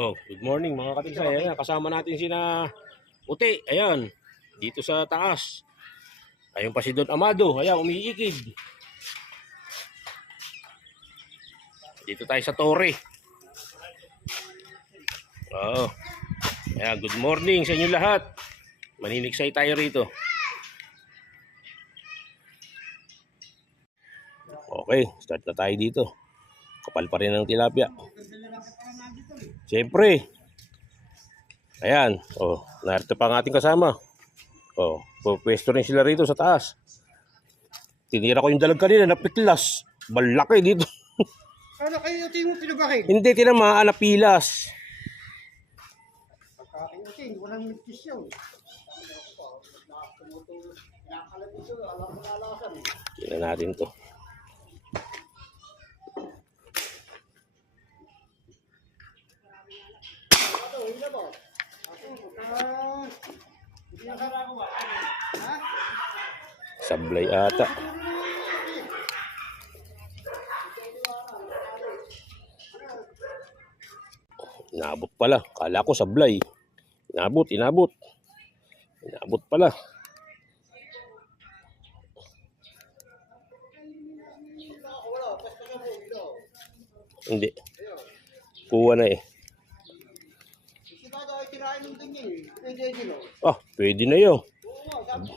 Oh, good morning mga katigsay. Ayan, kasama natin sina Uti. Ayan, dito sa taas. Ayun pa si Don Amado. Ayan, umiikid. Dito tayo sa Torre. Oh. Ayan, good morning sa inyo lahat. Maninigsay tayo rito. Okay, start na tayo dito. Kapal pa rin ang tilapia. Siyempre. Ayan. Oh, narito pa ang ating kasama. Oh, pwesto rin sila rito sa taas. Tinira ko yung dalag kanina, napiklas. Malaki dito. Ano kayo yung pinabakit? Hindi, tinamaan na pilas. Pagkain ito, hindi walang mitis yun. Tingnan natin to. Inabot pala. Kala ko sablay. Inabot, inabot. Inabot pala. Hindi. Kuha na eh. Ah, pwede na yun.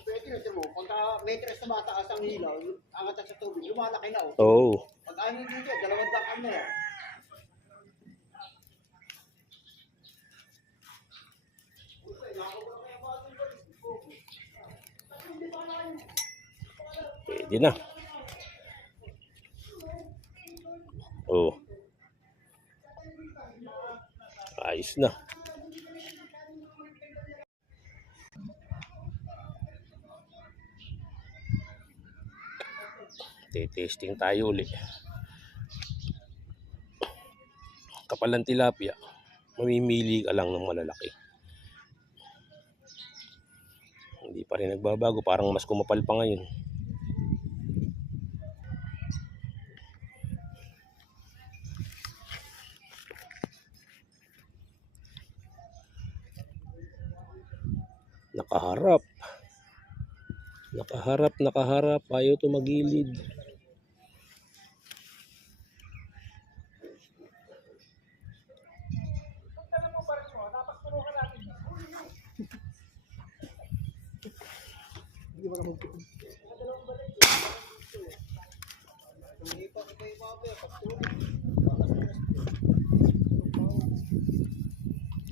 Pwede na mo. Pagka meters na mataas ang hilaw, angat sa tubig, lumalaki na. Oo. Pag ayaw dito, dalawang daan na yan. Pwede na. Oo. Ayos na. Testing tayo uli. Kapal ng tilapia, mamimili ka lang ng malalaki. Hindi pa rin nagbabago, parang mas kumapal pa ngayon. Nakaharap. Nakaharap, nakaharap. Ayaw tumagilid. Hindi ba naman puto? Hindi pa iba iba ba, pagtulog.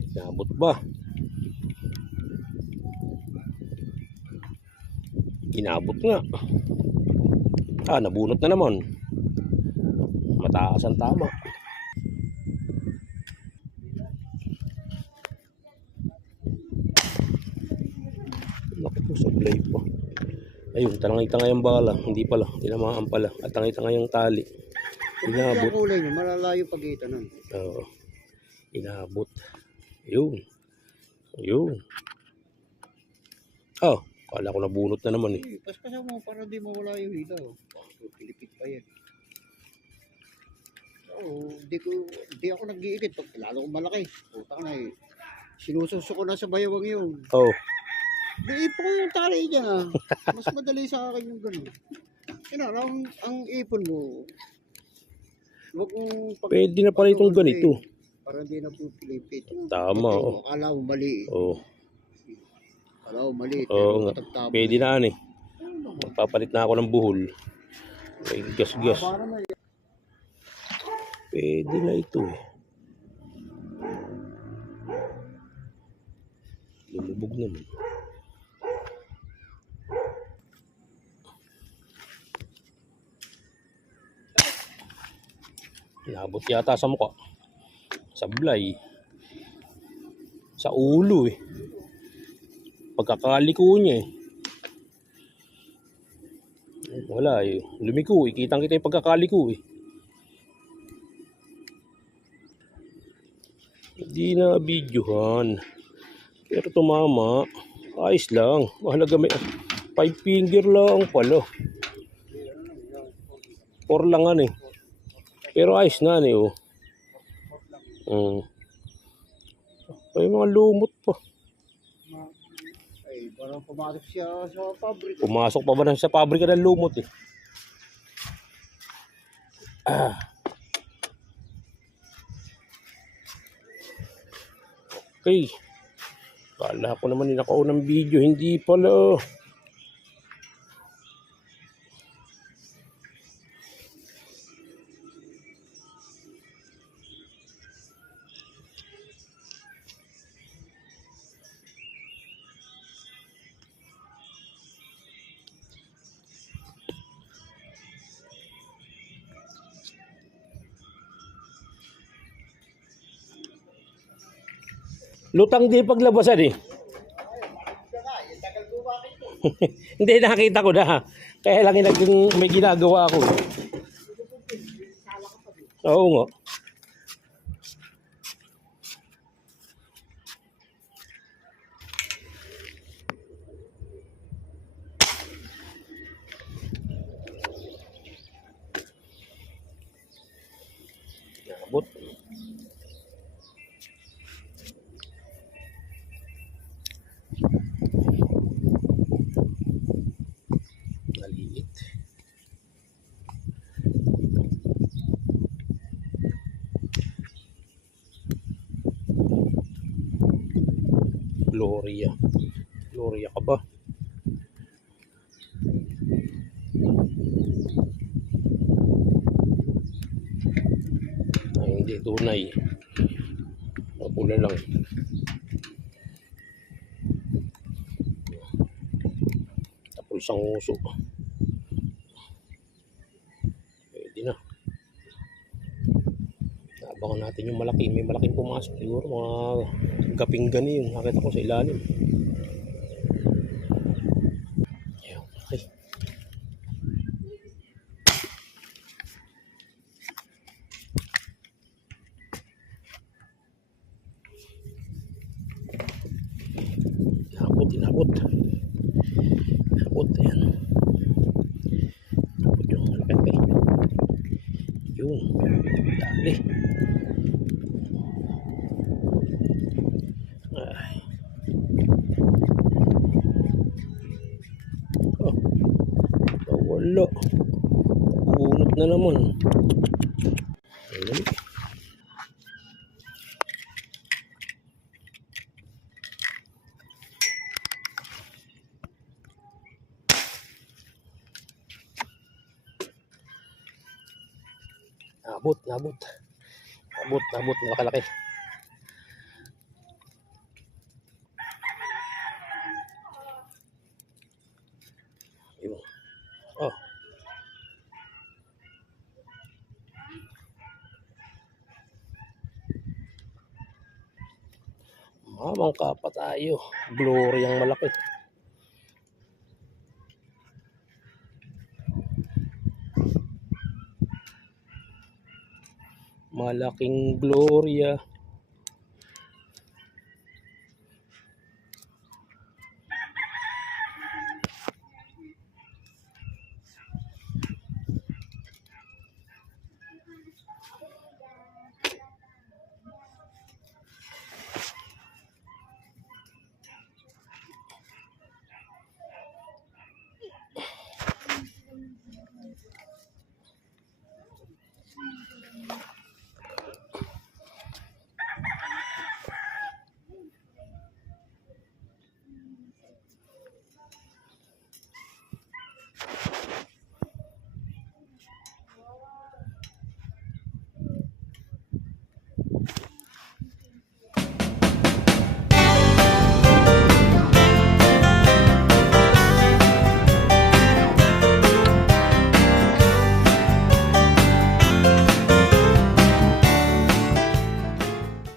Nabot ba? Inabot nga. Ah, nabunot na naman. Mataas ang tama. Naku sablay pa. Ayun, tangay-tangay ang bala. Hindi pala, tinamaan pala. At tangay-tangay ang tali. Inabot. Ang kulay niya, malalayo pagitan nun. Oo. Inabot. Yun. Yun. Oh, kala ko nabunot na naman eh. Eh, Paspasa mo para di mawala yung hilaw. Pilipit pa yan. Oo, di ko, di ako nag-iikit. Pag lalo kong malaki. Puta na eh. Sinususo ko na sa bayawang yun. Oh, Di ipon ko yung tali niya ah. Mas madali sa akin yung gano'n. Ah, ang, ang ipon mo. Huwag mong pag- pwede na pala itong ganito. Para hindi na po pilipit. Tama, Ito, oh. Akala mo mali. Oh, Akala mo mali. Oo nga. pwede na ano eh. Magpapalit na ako ng buhol. Para na yan. Pwede na ito eh. Lumubog naman. Inabot yata sa mukha. Sablay. Sa ulo eh. Pagkakaliko niya eh. Wala eh. Lumiko eh. Kitang kita yung pagkakaliko eh. Hindi na videohan. Pero tumama. Ayos lang. Mahalaga may five finger lang pala. Four lang ano eh. Pero ayos na ano eh. Oh. Mm. May mga lumot po. Ay, parang pumasok siya sa pabrika. Pumasok pa ba na sa pabrika ng lumot eh. Ah. Okay. Kala ko naman yung nakaunang video. Hindi pala. Lutang di paglabasan eh. Hindi, nakita ko na. Kaya lang naging- may ginagawa ako. eh. Oo nga. Abot. Gloria. Gloria ka ba? Ay, hindi tunay. Mapula lang. Tapos ang uso. Pwede na. Abangan natin yung malaki. May malaking pumasok siguro. Mga gaping gani yung nakita ko sa ilalim. Ayun, okay. Inabot, inabot. Inabot, ayan. Yung malaki. Dali. Na naman. Ayun. Nabot, nabot. Nabot, nabot, malaki-laki. Ayun. Oh. Mamangka pa tayo. Glory ang malaki. Malaking Gloria.